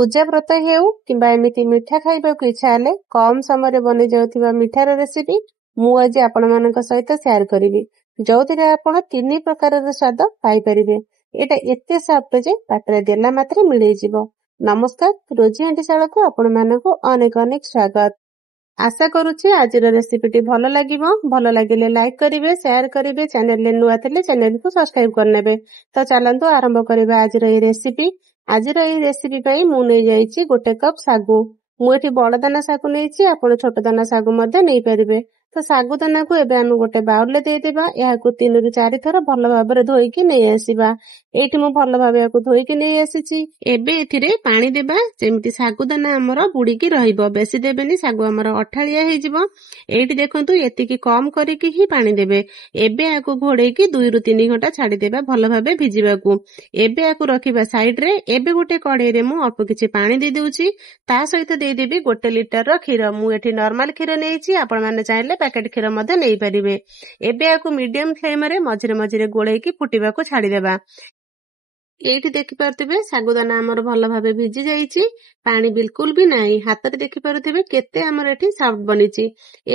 ପୂଜା ବ୍ରତ ହେଉ କିମ୍ବା ଏମିତି ମିଠା ଖାଇବାକୁ ଇଚ୍ଛା ହେଲେ କମ ସମୟରେ ବନି ଯାଉଥିବା ମିଠାର ରେସିପି ମୁଁ ଆଜି ଆପଣମାନଙ୍କ ସହିତ ସେୟାର କରିବି, ଯୋଉଥିରେ ଆପଣ 3 ପ୍ରକାରର ସ୍ୱାଦ ପାଇପାରିବେ। ଏଇଟା ଏତେ ସଫ୍ଟ ଯେ ପାଟିରେ ଦେଲା ମାତ୍ରେ ମିଳେଇଯିବ। ନମସ୍କାର, ରୋଜି ହାଣ୍ଡିଶାଳକୁ ଆପଣମାନଙ୍କୁ ଅନେକ ଅନେକ ସ୍ୱାଗତ। ଆଶା କରୁଛି ଆଜିର ରେସିପିଟି ଭଲ ଲାଗିବ। ଭଲ ଲାଗିଲେ ଲାଇକ୍ କରିବେ, ସେୟାର କରିବେ, ଚ୍ୟାନେଲରେ ନୂଆ ଥିଲେ ଚ୍ୟାନେଲକୁ ସବସ୍କ୍ରାଇବ କରିନେବେ। ତ ଚାଲନ୍ତୁ ଆରମ୍ଭ କରିବା ଆଜିର ଏହି ରେସିପି। ଆଜିର ଏହି ରେସିପି ପାଇଁ ମୁଁ ନେଇଯାଇଛି 1 କପ୍ ଶାଗୁ। ମୁଁ ଏଠି ବଡ ଦାନା ଶାଗୁ ନେଇଛି, ଆପଣ ଛୋଟ ଦାନା ଶାଗୁ ମଧ୍ୟ ନେଇପାରିବେ। ତ ଶାଗୁ ଦାନାକୁ ଏବେ ଆମେ ଗୋଟେ ବାଉଲରେ ଦେଇଦେବା। ଏହାକୁ 3 ରୁ 4 ଥର ଭଲ ଭାବରେ ଧୋଇକି ନେଇ ଆସିବା। ଏଇଠି ମୁଁ ଭଲ ଭାବେ ଏହାକୁ ଧୋଇକି ନେଇ ଆସିଛି। ଏବେ ଏଥିରେ ପାଣି ଦେବା, ଯେମିତି ଶାଗୁ ଦାନା ଆମର ବୁଡିକି ରହିବ। ବେଶୀ ଦେବେନି, ଶାଗୁ ଆମର ଅଠାଳିଆ ହେଇଯିବ। ଏଇଠି ଦେଖନ୍ତୁ ଏତିକି କମ କରିକି ହିଁ ପାଣି ଦେବେ। ଏବେ ଏହାକୁ ଘୋଡେଇକି 2 ରୁ 3 ଘଣ୍ଟା ଛାଡିଦେବା ଭଲ ଭାବେ ଭିଜିବାକୁ। ଏବେ ଏହାକୁ ରଖିବା ସାଇଡରେ। ଏବେ ଗୋଟେ କଡେଇରେ ମୁଁ ଅଳ୍ପ କିଛି ପାଣି ଦେଇ ଦଉଛି। ତା ସହିତ ଦେଇଦେବି 1 ଲିଟରର କ୍ଷୀର। ମୁଁ ଏଠି ନର୍ମାଲ କ୍ଷୀର ନେଇଛି, ଆପଣମାନେ ଚାହିଁଲେ ପ୍ୟାକେଟ କ୍ଷୀର ମଧ୍ୟ ନେଇପାରିବେ। ଏବେ ଏହାକୁ ମିଡିୟମ ଫ୍ଲେମରେ ମଝିରେ ମଝିରେ ଗୋଳେଇକି ଫୁଟିବାକୁ ଛାଡିଦେବା। ଏଇଠି ଦେଖିପାରୁଥିବେ ଶାଗୁଦାନା ଆମର ଭଲ ଭାବେ ଭିଜି ଯାଇଛି, ପାଣି ବିଲକୁଲ ବି ନାହିଁ। ହାତରେ ଦେଖିପାରୁଥିବେ କେତେ ଆମର ଏଠି ସଫ୍ଟ ବନିଛି।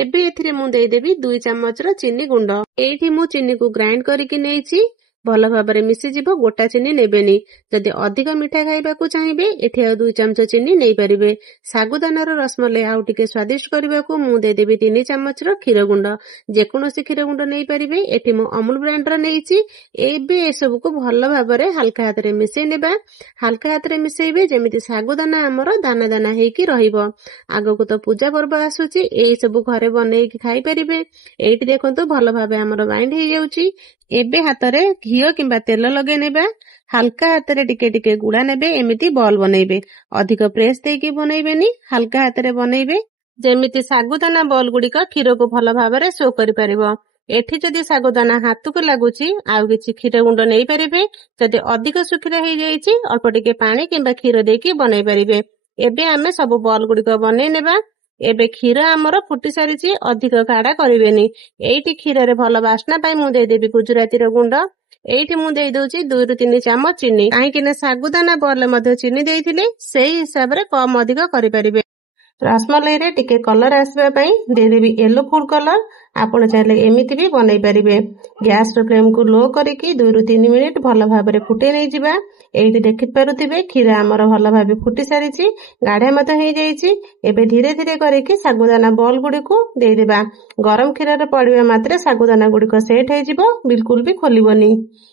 ଏବେ ଏଥିରେ ମୁଁ ଦେଇଦେବି 2 ଚାମଚର ଚିନି ଗୁଣ୍ଡ। ଏଇଠି ମୁଁ ଚିନିକୁ ଗ୍ରାଇଣ୍ଡ କରିକି ନେଇଛି, ଭଲ ଭାବରେ ମିଶିଯିବ, ଗୋଟା ଚିନି ନେବେନି। ଯଦି ଅଧିକ ମିଠା ଖାଇବାକୁ ଚାହିଁବେ ଏଠି ଆଉ 2 ଚାମଚ ଚିନି ନେଇପାରିବେ। ଶାଗୁଦାନାର ରସମଲେଇ ଆଉ ଟିକେ ସ୍ୱାଦିଷ୍ଟ କରିବାକୁ ମୁଁ ଦେଇଦେବି 3 ଚାମଚର କ୍ଷୀର ଗୁଣ୍ଡ। ଯେକୌଣସି କ୍ଷୀର ଗୁଣ୍ଡ ନେଇପାରିବେ। ଏଠି ମୁଁ ଅମୁଲ ବ୍ରାଣ୍ଡର ନେଇଛି। ଏବେ ଏସବୁକୁ ଭଲ ଭାବରେ ହାଲକା ହାତରେ ମିଶେଇ ନେବା। ହାଲକା ହାତରେ ମିଶେଇବେ ଯେମିତି ଶାଗୁଦାନା ଆମର ଦାନା ଦାନା ହେଇକି ରହିବ। ଆଗକୁ ତ ପୂଜା ପର୍ବ ଆସୁଛି, ଏଇ ସବୁ ଘରେ ବନେଇକି ଖାଇପାରିବେ। ଏଇଠି ଦେଖନ୍ତୁ ଭଲ ଭାବେ ଆମର ବାଇଣ୍ଡ ହେଇଯାଉଛି। ଏବେ ହାତରେ ଘିଅ କିମ୍ବା ତେଲ ଲଗେଇ ନେବା। ହାଲକା ହାତରେ ଟିକେ ଟିକେ ଗୁଳା ନେବେ, ଏମିତି ବଲ ବନେଇବେ। ଅଧିକ ପ୍ରେସ ଦେଇକି ବନେଇବେନି, ହାଲକା ହାତରେ ବନେଇବେ ଯେମିତି ଶାଗୁଦାନା ବଲ ଗୁଡିକ କ୍ଷୀରକୁ ଭଲ ଭାବରେ ଶୋ କରିପାରିବ। ଏଠି ଯଦି ଶାଗୁଦାନା ହାତକୁ ଲାଗୁଛି ଆଉ କିଛି କ୍ଷୀର ଗୁଣ୍ଡ ନେଇପାରିବେ। ଯଦି ଅଧିକ ଶୁଖିଲା ହେଇଯାଇଛି ଅଳ୍ପ ଟିକେ ପାଣି କିମ୍ବା କ୍ଷୀର ଦେଇକି ବନେଇ ପାରିବେ। ଏବେ ଆମେ ସବୁ ବଲ ଗୁଡିକ ବନେଇ ନେବା। ଏବେ କ୍ଷୀର ଆମର ଫୁଟି ସାରିଛି, ଅଧିକ ଗାଢା କରିବେନି। ଏଇଠି କ୍ଷୀରରେ ଭଲ ବାସ୍ନା ପାଇଁ ମୁଁ ଦେଇଦେବି ଗୁଜୁରାତିର ଗୁଣ୍ଡ। ଏଇଠି ମୁଁ ଦେଇ ଦଉଛି 2 ରୁ 3 ଚାମଚ ଚିନି, କାହିଁକି ନା ଶାଗୁଦାନା ବଲରେ ମଧ୍ୟ ଚିନି ଦେଇଥିଲେ, ସେଇ ହିସାବରେ କମ ଅଧିକ କରିପାରିବେ। ରସମଲେଇରେ ଟିକେ କଲର ଆସିବା ପାଇଁ ଦେଇଦେବି ୟେଲୋ ଫୁଡ କଲର। ଆପଣ ଚାହିଁଲେ ଏମିତି ବି ବନେଇ ପାରିବେ। ଗ୍ୟାସର ଫ୍ଲେମକୁ ଲୋ କରିକି 2 ରୁ 3 ମିନିଟ ଭଲ ଭାବରେ ଫୁଟେଇ ନେଇଯିବା। ଏଇଠି ଦେଖିପାରୁଥିବେ କ୍ଷୀର ଆମର ଭଲ ଭାବେ ଫୁଟି ସାରିଛି, ଗାଢା ମଧ୍ୟ ହେଇଯାଇଛି। ଏବେ ଧୀରେ ଧୀରେ କରିକି ଶାଗୁଦାନା ବଲ ଗୁଡିକୁ ଦେଇଦେବା। ଗରମ କ୍ଷୀରରେ ପଡିବା ମାତ୍ରେ ଶାଗୁଦାନା ଗୁଡିକ ସେଟ ହେଇଯିବ, ବିଲକୁଲ ବି ଖୋଲିବନି।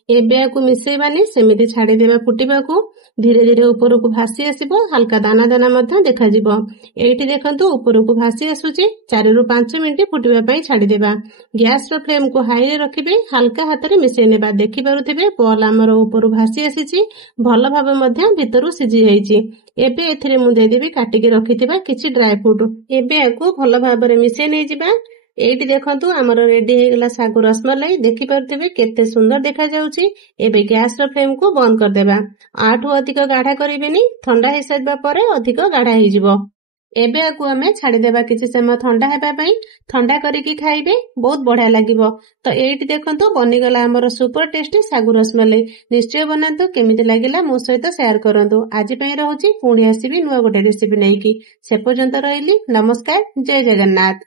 ଏବେ ଏହାକୁ ମିଶେଇବାନି, ସେମିତି ଛାଡିଦେବା ଫୁଟିବାକୁ। ଧୀରେ ଧୀରେ ଉପରକୁ ଭାସି ଆସିବ, ହାଲକା ଦାନା ଦାନା ମଧ୍ୟ ଦେଖାଯିବ। ଏଇଠି ଦେଖନ୍ତୁ ଉପରକୁ ଭାସି ଆସୁଛି। 4 ରୁ 5 ମିନିଟ ଫୁଟିବା ପାଇଁ ଛାଡିଦେବା। ଗ୍ୟାସର ଫ୍ଲେମକୁ ହାଇରେ ରଖିବେ, ହାଲକା ହାତରେ ମିଶେଇ ନେବା। ଦେଖିପାରୁଥିବେ ବଲ ଆମର ଉପରୁ ଭାସି ଆସିଛି, ଭଲ ଭାବେ ମଧ୍ୟ ଭିତରୁ ସିଝି ଯାଇଛି। ଏବେ ଏଥିରେ ମୁଁ ଦେଇଦେବି କାଟିକି ରଖିଥିବା କିଛି ଡ୍ରାଏ ଫ୍ରୁଟ। ଏବେ ଏହାକୁ ଭଲ ଭାବରେ ମିଶେଇ ନେଇଯିବା। ଏଇଠି ଦେଖନ୍ତୁ ଆମର ରେଡି ହେଇଗଲା ଶାଗୁ ରସମଲେଇ। ଦେଖିପାରୁଥିବେ କେତେ ସୁନ୍ଦର ଦେଖାଯାଉଛି। ଏବେ ଗ୍ୟାସର ଫ୍ଲେମକୁ ବନ୍ଦ କରିଦେବା। ଆଠୁ ଅଧିକ ଗାଢା କରିବେନି, ଥଣ୍ଡା ହେଇସାରିବା ପରେ ଅଧିକ ଗାଢା ହେଇଯିବ। ଏବେ ଏହାକୁ ଆମେ ଛାଡିଦେବା କିଛି ସମୟ ଥଣ୍ଡା ହେବା ପାଇଁ। ଥଣ୍ଡା କରିକି ଖାଇବେ, ବହୁତ ବଢିଆ ଲାଗିବ। ତ ଏଇଠି ଦେଖନ୍ତୁ ବନିଗଲା ଆମର ସୁପର ଟେଷ୍ଟି ଶାଗୁ ରସମଲେଇ। ନିଶ୍ଚୟ ବନାନ୍ତୁ, କେମିତି ଲାଗିଲା ମୋ ସହିତ ସେୟାର କରନ୍ତୁ। ଆଜି ପାଇଁ ରହୁଛି, ପୁଣି ଆସିବି ନୂଆ ଗୋଟେ ରେସିପି ନେଇକି। ସେ ପର୍ଯ୍ୟନ୍ତ ରହିଲି, ନମସ୍କାର, ଜୟ ଜଗନ୍ନାଥ।